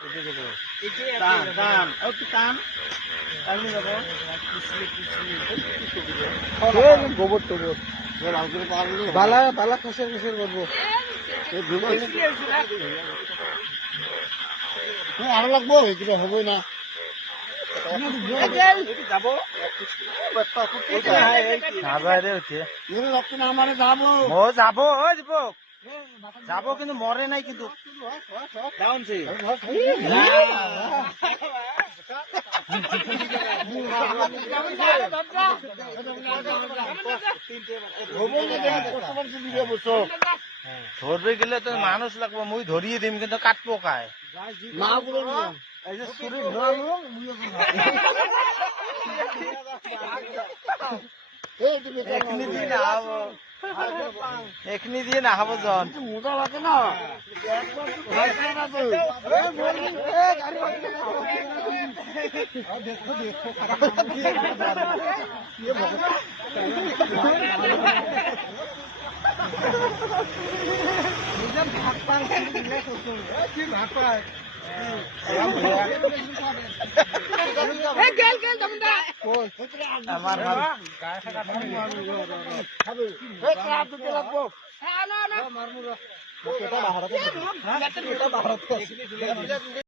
টান টান একটু টান টানলে যাবো গোবর টোবর বালা বালা খসে খসে করবো আরো লাগবো কিবা হবই না যাবো যাবো যাবো কিন্তু মরে নাই কিন্তু ধরবে গেলে তো মানুষ লাগবো মুই ধরিয়ে দিম কিন্তু কাটবো কায় মা বলো এই যে ছুরি ধরালো এখনি দিয়ে না হবো জন মোটা লাগে না দেখো আমার